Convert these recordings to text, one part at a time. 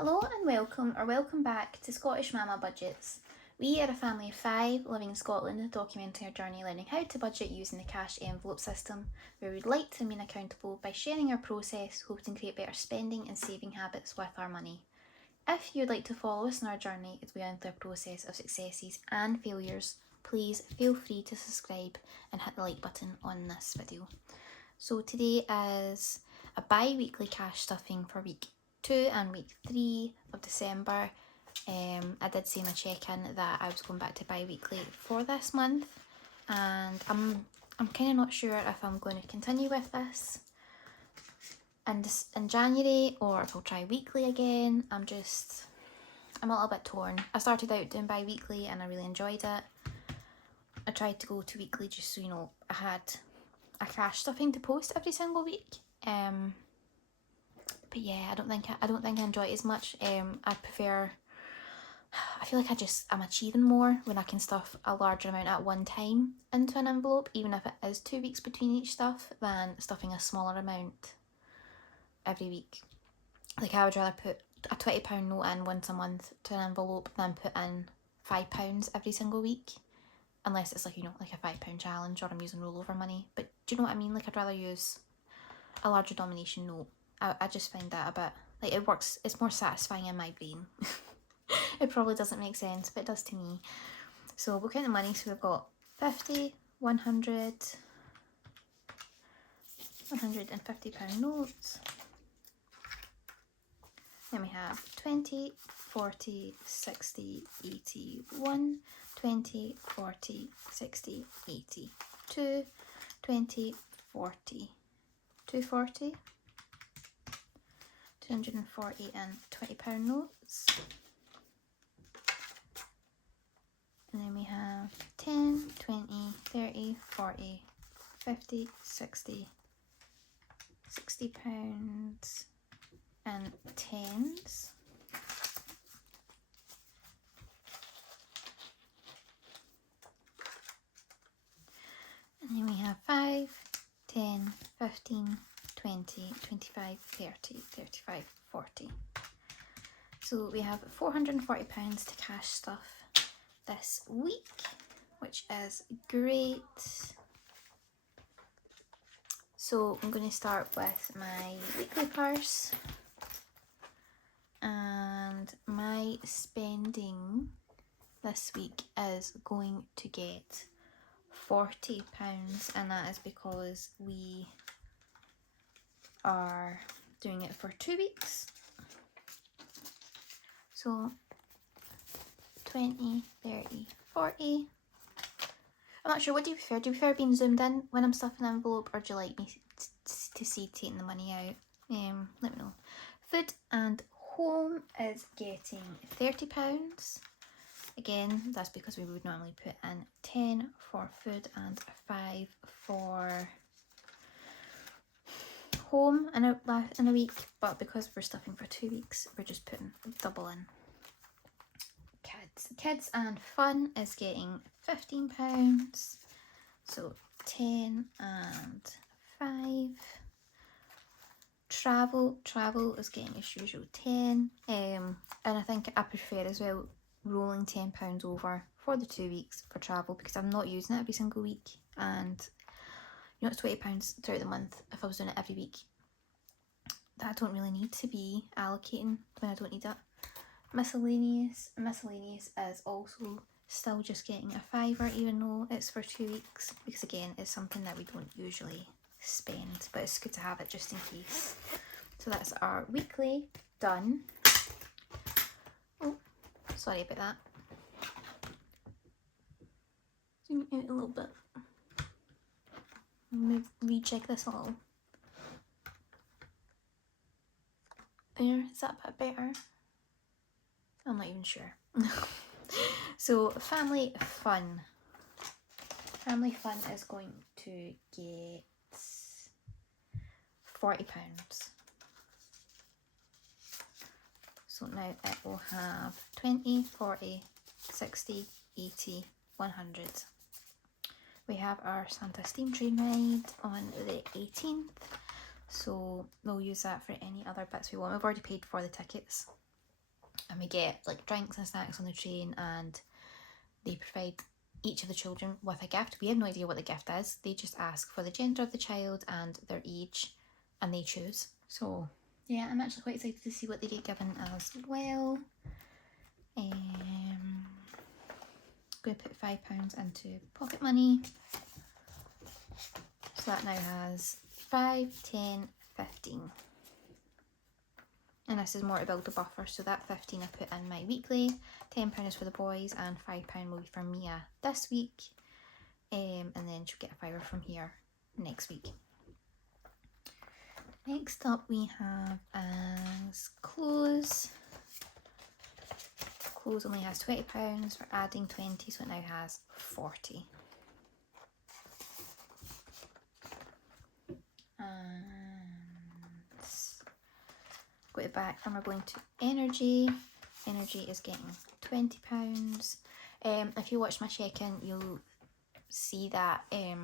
Hello and welcome back to Scottish Mama Budgets. We are a family of 5 living in Scotland, documenting our journey learning how to budget using the cash envelope system, where we'd like to remain accountable by sharing our process, hoping to create better spending and saving habits with our money. If you'd like to follow us in our journey as we went through a process of successes and failures, please feel free to subscribe and hit the like button on this video. So today is a bi-weekly cash stuffing for week 2 and week 3 of December. I did say in my check-in that I was going back to bi-weekly for this month, and I'm kind of not sure if I'm going to continue with this in January or if I'll try weekly again. I'm a little bit torn. I started out doing bi-weekly and I really enjoyed it. I tried to go to weekly just so, you know, I had a cash stuffing to post every single week. But yeah, I don't think I enjoy it as much. I feel like I'm achieving more when I can stuff a larger amount at one time into an envelope, even if it is 2 weeks between each stuff, than stuffing a smaller amount every week. Like, I would rather put a £20 note in once a month to an envelope than put in £5 every single week, unless it's like, you know, like a £5 challenge or I'm using rollover money. But do you know what I mean? Like, I'd rather use a larger denomination note. I just find that a bit, like, it works, it's more satisfying in my brain. It probably doesn't make sense, but it does to me. So we'll count the money. So we've got 50, 100, £150 notes. Then we have 20, 40, 60, 80, 1, 20, 40, 60, 80, 2, 20, 40, 240, 240 and £20 notes. And then we have 10, 20, 30, 40, 50, 60, £60 and tens. And then we have 5, 10, 15, 20, 25, 30, 35, 40. So we have £440 to cash stuff this week, which is great. So I'm going to start with my weekly purse, and my spending this week is going to get £40, and that is because we are doing it for 2 weeks. So 20, 30, 40. I'm not sure, what do you prefer? Do you prefer being zoomed in when I'm stuffing an envelope, or do you like me to see taking the money out? Let me know. Food and home is getting £30. Again, that's because we would normally put in 10 for food and 5 for home in a week, but because we're stuffing for 2 weeks, we're just putting double in. Kids and fun is getting £15, so 10 and 5. Travel is getting as usual 10, and I think I prefer as well rolling £10 over for the 2 weeks for travel, because I'm not using it every single week, and you know, it's £20 throughout the month. If I was doing it every week, that I don't really need to be allocating when I don't need it. Miscellaneous is also still just getting a £5, even though it's for 2 weeks, because again, it's something that we don't usually spend, but it's good to have it just in case. So that's our weekly done. Oh, sorry about that. Zoom out a little bit. Recheck this a little. There, is that a bit better? I'm not even sure. So family fun is going to get £40. So now it will have 20, 40, 60, 80, 100. We have our Santa Steam Train ride on the 18th, so we'll use that for any other bits we want. We've already paid for the tickets, and we get like drinks and snacks on the train, and they provide each of the children with a gift. We have no idea what the gift is. They just ask for the gender of the child and their age, and they choose. So yeah, I'm actually quite excited to see what they get given as well. I'm going to put £5 into pocket money. So that now has 5, 10, 15. And this is more to build a buffer, so that 15 I put in my weekly, £10 is for the boys, and £5 will be for Mia this week. And then she'll get a fiver from here next week. Next up we have as clothes. Clothes only has £20, we're adding 20, so it now has 40. And go to the back and we're going to energy. Energy is getting £20. If you watch my check-in, you'll see that I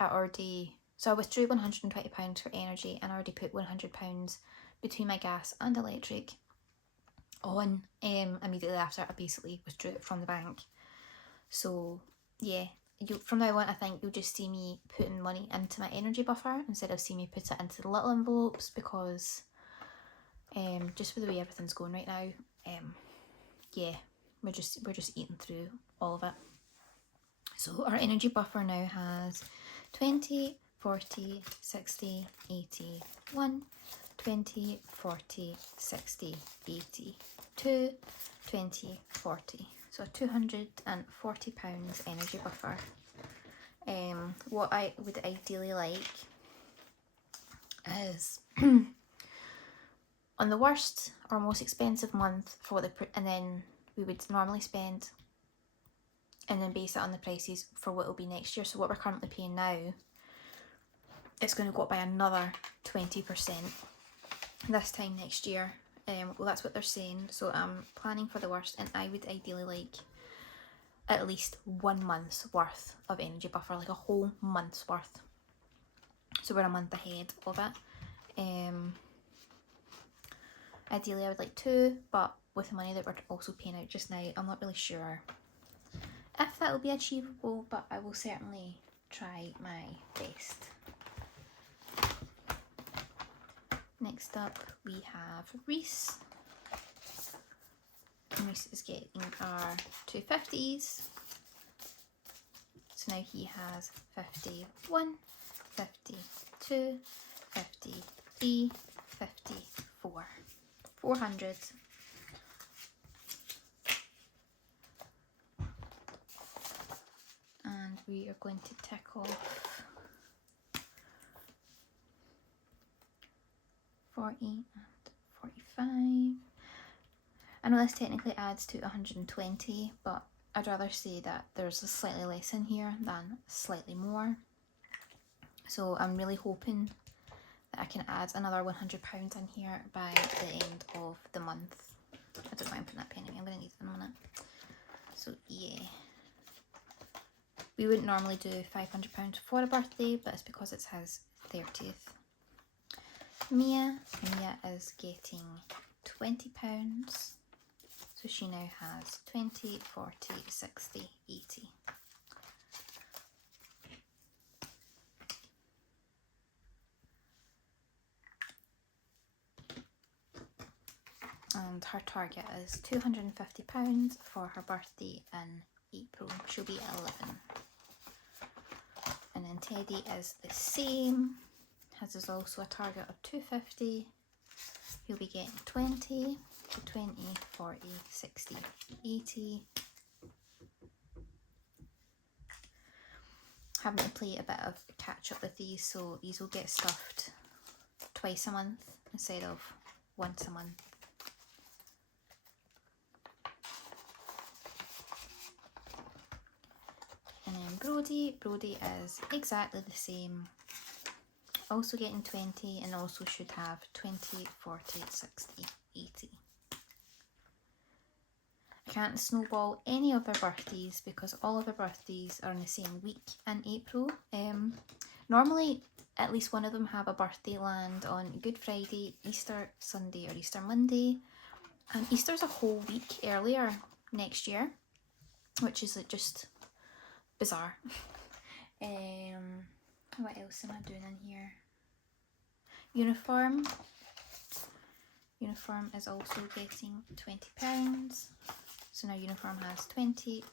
already, so I withdrew £120 for energy, and I already put £100 between my gas and electric on immediately after I basically withdrew it from the bank. So yeah, from now on I think you'll just see me putting money into my energy buffer instead of seeing me put it into the little envelopes, because just with the way everything's going right now, yeah, we're just eating through all of it. So our energy buffer now has 20, 40, 60, 80, 1, 20, 40, 60, 80, 2, 20, 40. So a £240 energy buffer. What I would ideally like is on the worst or most expensive month for what and then we would normally spend, and then base it on the prices for what it'll be next year. So what we're currently paying now, it's going to go up by another 20% this time next year. Well, that's what they're saying. So I'm planning for the worst, and I would ideally like at least 1 month's worth of energy buffer, like a whole month's worth. So we're a month ahead of it. Ideally I would like 2, but with the money that we're also paying out just now, I'm not really sure if that will be achievable, but I will certainly try my best. Next up we have Reese. Reese is getting our 250s. So now he has 51, 52, 53, 54. 400. And we are going to tick off 40 and 45. I know this technically adds to 120, but I'd rather say that there's a slightly less in here than slightly more. So I'm really hoping that I can add another £100 in here by the end of the month. I don't mind putting that pen in me, I'm going to need it in a minute. So yeah, we wouldn't normally do £500 for a birthday, but it's because it's his 30th. Mia is getting £20, so she now has 20, 40, 60, 80. And her target is £250 for her birthday in April. She'll be 11. And then Teddy is the same. His is also a target of £250. He'll be getting 20, 20, 40, 60, 80. Having to play a bit of catch up with these, so these will get stuffed twice a month instead of once a month. And then Brody is exactly the same, also getting 20, and also should have 20, 40, 60, 80. I can't snowball any of their birthdays because all of their birthdays are in the same week in April. Normally at least one of them have a birthday land on Good Friday, Easter Sunday or Easter Monday, And Easter's a whole week earlier next year, which is like just bizarre. What else am I doing in here? Uniform. Uniform is also getting £20. So now uniform has 20,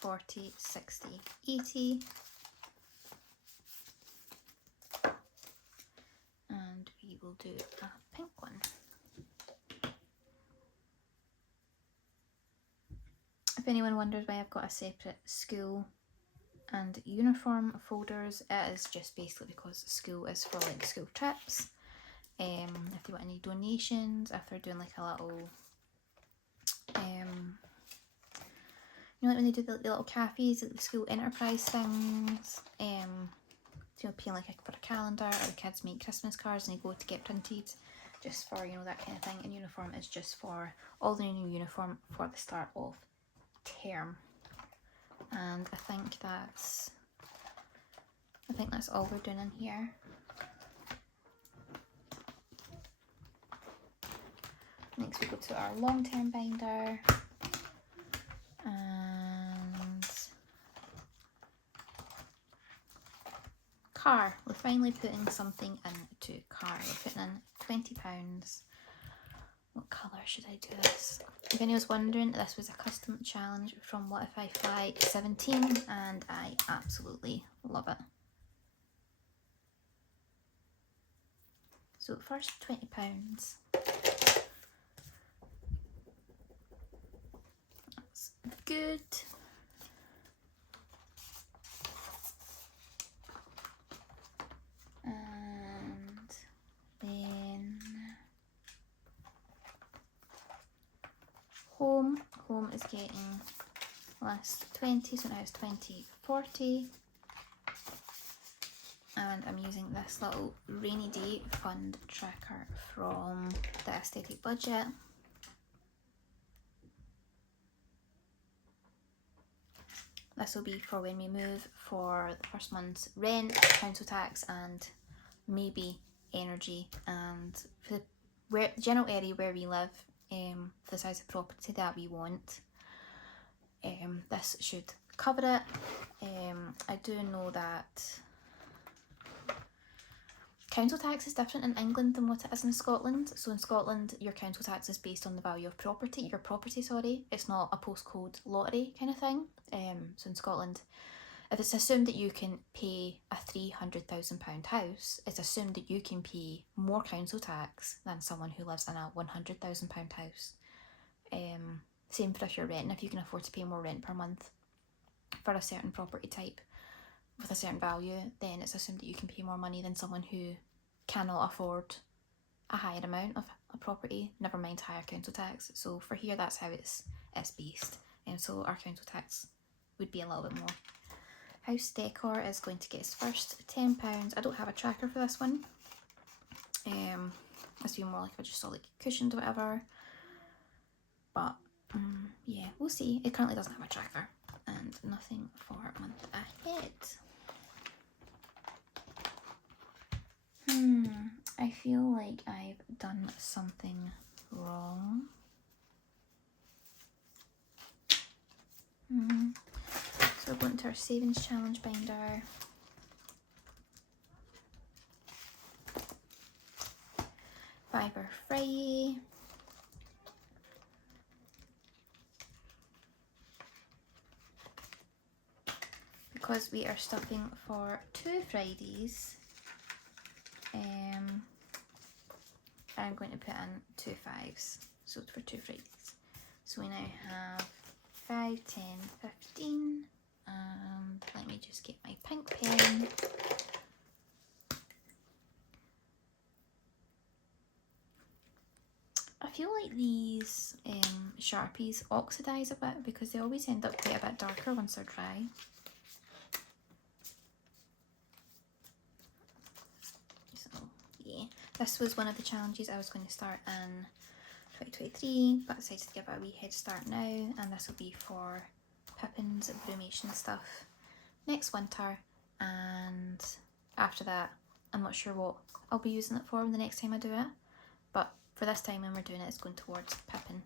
40, 60, 80. And we will do a pink one. If anyone wonders why I've got a separate school and uniform folders, it is just basically because school is for like school trips. If they want any donations, if they're doing like a little, you know, like when they do the little cafes, like the school enterprise things, you know, paying like for a calendar, or the kids make Christmas cards and they go to get printed, just for, you know, that kind of thing. And uniform is just for all the new uniform for the start of term. And I think that's all we're doing in here. Next we go to our long-term binder, and car. We're finally putting something into car. We're putting in £20. What colour should I do this? If anyone's wondering, this was a custom challenge from What If I Fly 17, and I absolutely love it. So first £20. That's good. And then home is getting last 20, so now it's 20, 40. And I'm using this little rainy day fund tracker from the Aesthetic Budget. This will be for when we move, for the first month's rent, council tax, and maybe energy, and for the general area where we live, for the size of property that we want. This should cover it. I do know that council tax is different in England than what it is in Scotland. So in Scotland, your council tax is based on the value of your property, sorry. It's not a postcode lottery kind of thing. So in Scotland, if it's assumed that you can pay a £300,000 house, it's assumed that you can pay more council tax than someone who lives in a £100,000 house. Same for if you're renting. If you can afford to pay more rent per month for a certain property type with a certain value, then it's assumed that you can pay more money than someone who cannot afford a higher amount of a property, never mind higher council tax. So for here, that's how it's based. And so our council tax would be a little bit more. House decor is going to get its first £10. I don't have a tracker for this one. This would be more like if I just saw like cushions or whatever. But yeah, we'll see. It currently doesn't have a tracker, and nothing for a month ahead. I feel like I've done something wrong. So we're going to our savings challenge binder. Fiver Friday. Because we are stuffing for 2 Fridays, I'm going to put in 2 5s, so for 2 Fridays. So we now have 5, 10, 15, and let me just get my pink pen. I feel like these Sharpies oxidise a bit because they always end up quite a bit darker once they're dry. This was one of the challenges I was going to start in 2023, but I decided to give it a wee head start now, and this will be for Pippin's brumation stuff next winter, and after that I'm not sure what I'll be using it for the next time I do it, but for this time when we're doing it, it's going towards Pippin.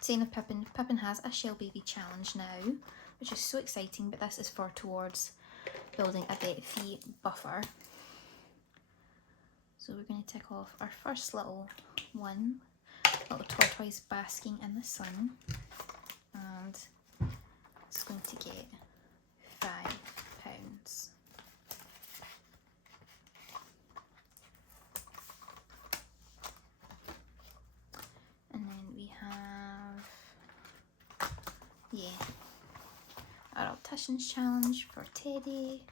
Saying of Pippin, Pippin has a Shell Baby challenge now, which is so exciting, but this is for towards building a vet fee buffer. So we're going to tick off our first little one, little tortoise basking in the sun, and it's going to get £5. And then we have, our Opticians challenge for Teddy.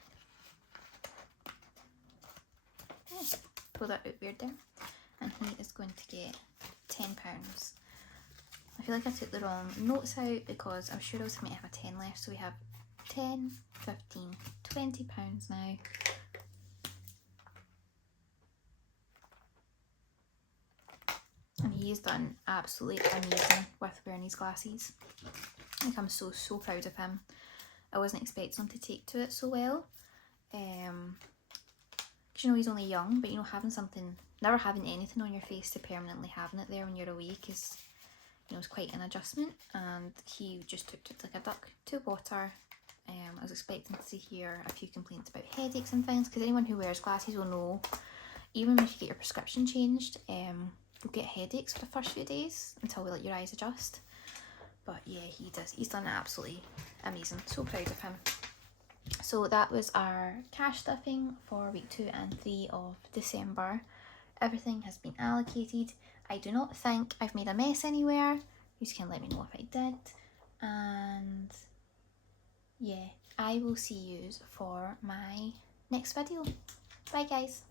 Pull that out weird there. And he is going to get £10. I feel like I took the wrong notes out because I'm sure I was going to have a 10 left. So we have 10, 15, £20 now. And he's done absolutely amazing with wearing these glasses. Like, I'm so proud of him. I wasn't expecting him to take to it so well. Because you know he's only young, but you know, having something, never having anything on your face to permanently having it there when you're awake is, you know, it's quite an adjustment. And he just took to it like a duck to water. I was expecting to hear a few complaints about headaches and things, because anyone who wears glasses will know, even if you get your prescription changed, you'll get headaches for the first few days until we let your eyes adjust. But yeah, he does. He's done absolutely amazing. So proud of him. So that was our cash stuffing for week 2 and 3 of December. Everything has been allocated. I do not think I've made a mess anywhere. You can let me know if I did. And yeah, I will see you for my next video. Bye guys.